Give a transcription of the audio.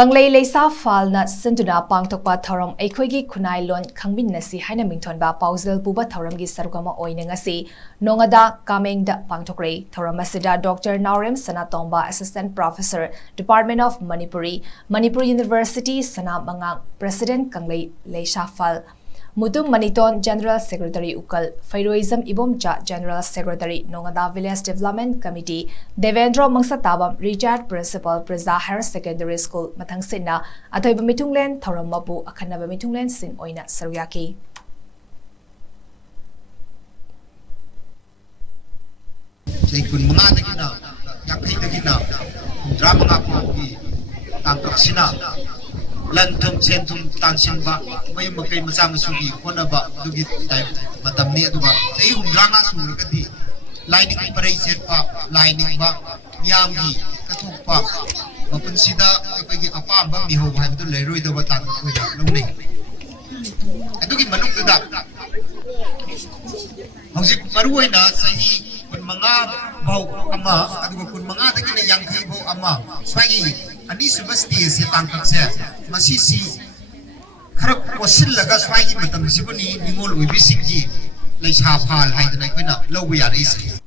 Kanglei Leisha Phal na Sinduna Panthokkhre Thoram Eikhoigi Khunailon Khangminnasi Haina Mingthonba Paojel Puba Thoram gi sarukama oina ngasi nongada kamengda Panthokkhre Thoram asida Dr. Naurem Sanatomba Assistant Professor Department of Manipur University Sana Mangang President Kanglei Leisha Phal Mudum Maniton General Secretary Ukal Fairoism Ibomja General Secretary Nongada Village Development Committee Devendra Mangsatabam Retired Principal Preza Higher Secondary School Mathang Sinna Atoy Bamitunglen Thoram Mapu Akhana Bamitunglen Sin Oina Saruyaki Kun mga dagina yakay dagina drama nga po ki tangkak sina lantum centum tansin ba may magkay masama sugi ko na ba dugi tayo matam ni aduba ay drama sura kadi lining operator pa lining ba yami katuk pa mapansida ay apa ba miho ba ito leroy daw tan ko da lungni adugi manung da hawsik maruay na sahi kun mga bau ama aduga kun mga dagina yang kay bau ama swagi ani subasti se tangkak se masisi kharak wasil laga swagi matam sibuni nimol wi bisingji Leisha Phal haidana koina lawya ri